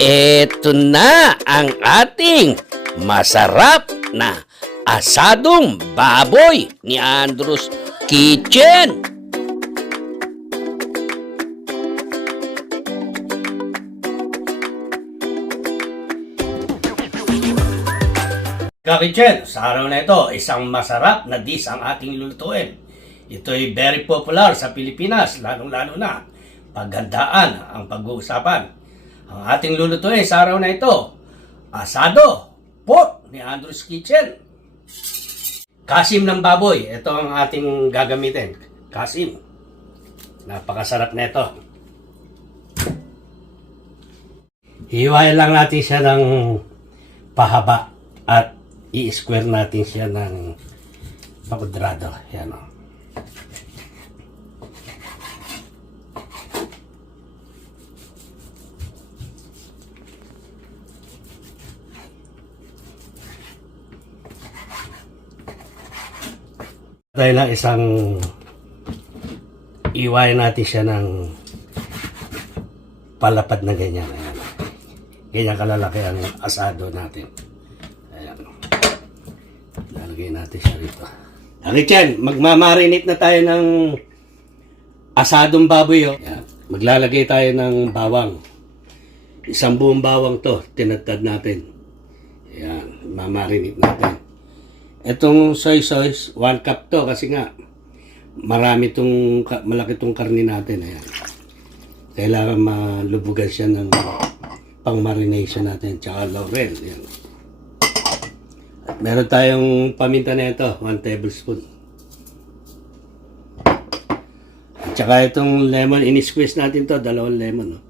Eto na ang ating masarap na asadong baboy ni Andrew's Kitchen. Ka-Kitchen, sa araw na ito, isang masarap na dish ang ating lulutuin. Ito'y very popular sa Pilipinas, lalong-lalo na paghandaan ang pag-uusapan. Ang ating lulutuin sa araw na ito, asado pork ni Andrew's Kitchen. Kasim ng baboy, ito ang ating gagamitin. Kasim. Napakasarap na ito. Hiwain lang natin siya ng pahaba at i-square natin siya ng pakudrado. Yan o. Tayo lang isang iwain natin siya ng palapad na ganyan. Ayan. Ganyan kalalaki ang asado natin. Ayan. Lalagay natin siya rito. Ka-Kitchen, magmamarinate na tayo ng asadong baboy. Oh. Ayan. Maglalagay tayo ng bawang. Isang buong bawang to, tinadtad natin. Ayan, mamarinate natin. Itong soy sauce, 1 cup to kasi nga marami tong malaki tong karne natin. Ayan. Kailangan malubugan siya ng pang marination natin, tsaka laurel. Ayan. At meron tayong paminta na ito, 1 tablespoon. At tsaka itong lemon, in-squeeze natin to, 2 lemon. No?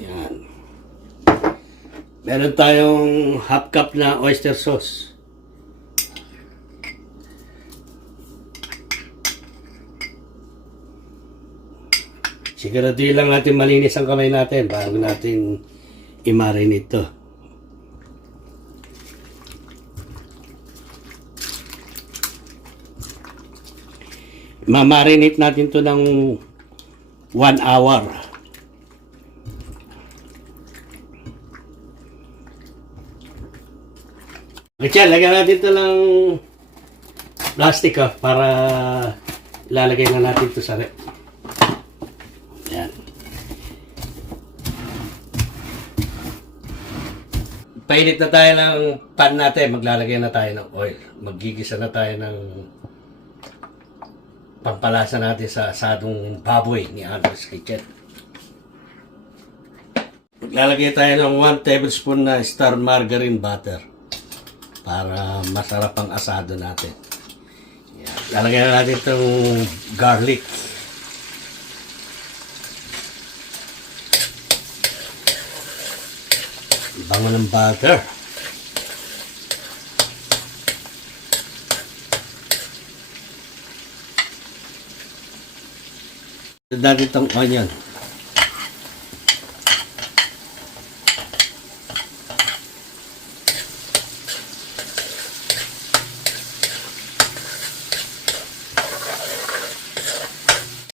Ayan. Meron tayong half cup na oyster sauce. Siguraduhin lang natin malinis ang kamay natin bago natin i-marinate ito. Ma-marinate natin ito ng 1 hour. Kaya lagyan natin ito ng plastic para ilalagay na natin ito sa rep. Yan. Painit na tayo ng pan natin. Maglalagay na tayo ng oil. Magigisa na tayo ng pampalasa natin sa asadong baboy ni Andrew's Kitchen. Maglalagay tayo ng 1 tablespoon na star margarine butter para masarap ang asado natin. Yan. Lalagyan na natin itong garlic. Bango ng butter. Dagdag itong onion.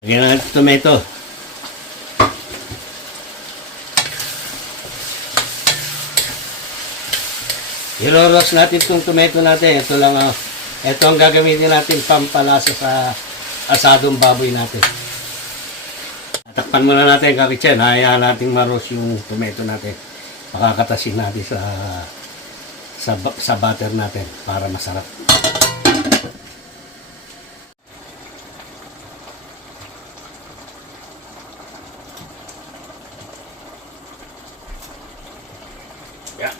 Lagyan natin tomato. I-roast natin itong tomato natin. Ito lang, ito ang gagamitin natin pampalasa sa asadong baboy natin. Takpan muna natin, Ka-Kitchen. Hayaan natin ma-roast yung tomato natin. Pakakatasin natin sa butter natin para masarap. Yeah.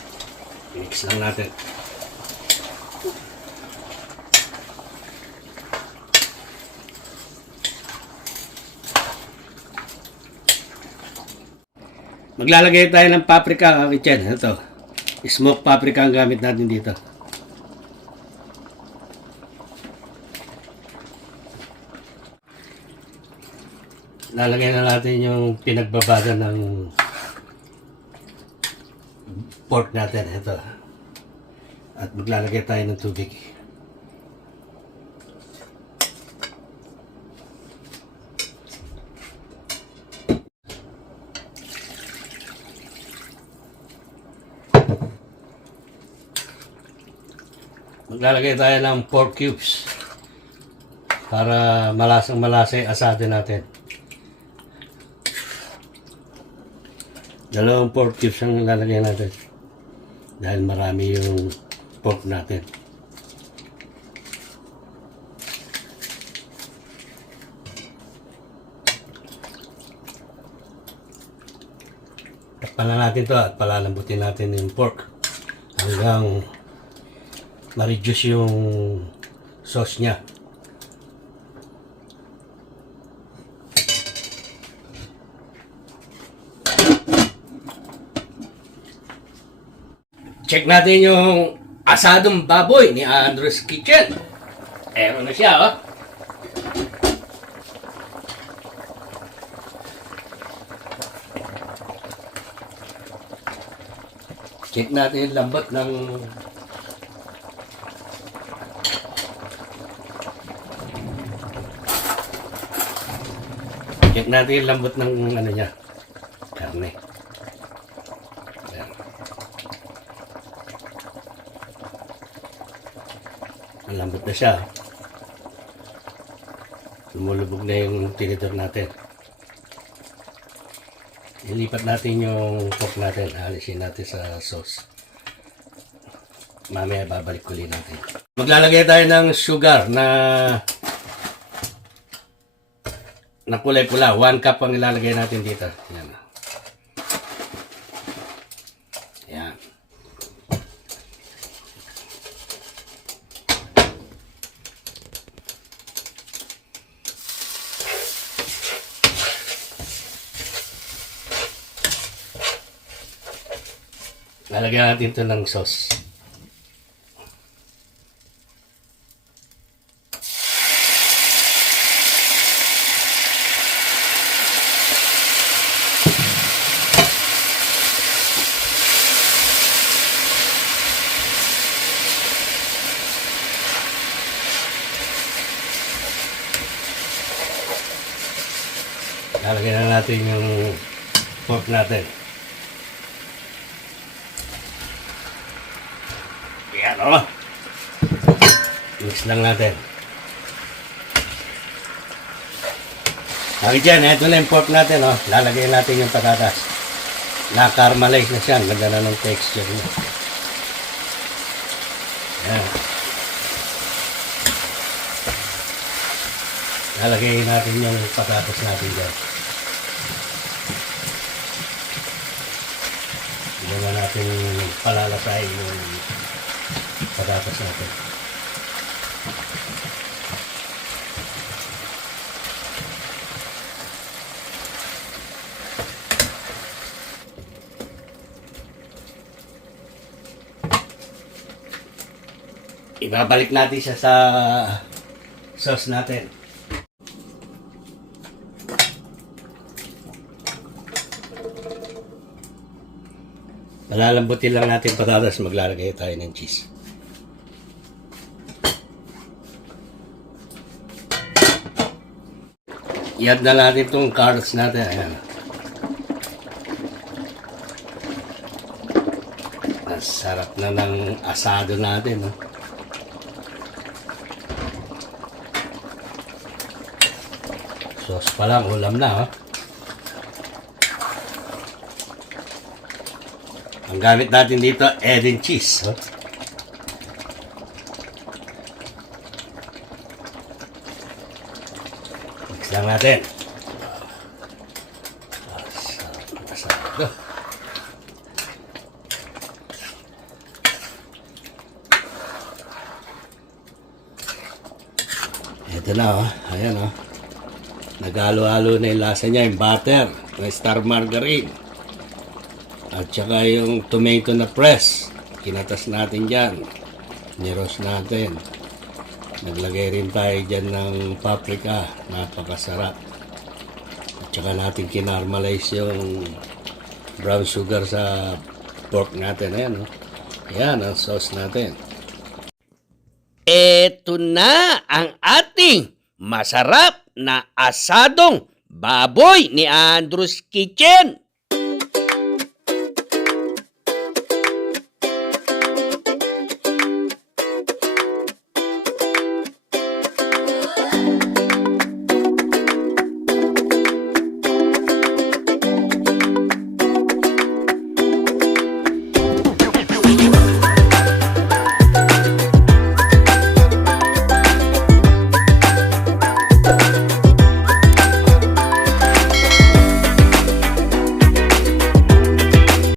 Mix lang natin. Maglalagay tayo ng paprika, Ka-Kitchen. Ito. Smoked paprika ang gamit natin dito. Lalagay na natin yung pinagbabada ng pork natin. Ito. At maglalagay tayo ng tubig. Maglalagay tayo ng pork cubes para malasang malasa yung asado natin. 2 pork cubes ang lalagay natin dahil marami yung pork natin. Takpan na natin to at palalambutin natin yung pork hanggang ma-reduce yung sauce niya. Check natin yung asadong baboy ni Andres Kitchen. Ewan na siya, oh. Check natin yung lambot ng ano niya, karne. Ayan. Malambot na siya. Lumulubog na yung tinidor natin. Ilipat natin yung pork natin. Alisin natin sa sauce. Mamaya babalik uli natin. Maglalagay tayo ng sugar na kulay pula. 1 cup ang ilalagay natin dito. Yan. Yan. Lalagyan natin ito ng sauce. Lalagyan na natin yung pork natin. Yan, o. Mix lang natin. Bakit yan? Ito na yung pork natin, o. Lalagyan natin yung patatas. Na-caramelize na siya. Ang ganda na ng texture niya. Yan. Lalagyan natin yung patatas natin dyan. Hindi na natin palalasahin yung patatas natin. Ibabalik natin siya sa sauce natin. Malalambutin lang natin patatas, maglalagay tayo ng cheese. I-add na natin itong carrots natin. Ayan. Masarap na ng asado natin. No? Sauce pa lang, ulam na. Oh. Ang gamit natin dito, egg and cheese. Oh. Mix lang natin. Masarap. Ito na, oh. Ayan, oh. Nagalo-halo na yung lasa niya, yung butter, yung star margarine. At saka yung tomato na press. Kinatas natin dyan. Niroast natin. Naglagay rin tayo dyan ng paprika. Napakasarap. At saka natin kinarmalize yung brown sugar sa pork natin. Ayan, oh. Ayan ang sauce natin. Eto na ang ating masarap na asadong baboy ni Andres Kitchen.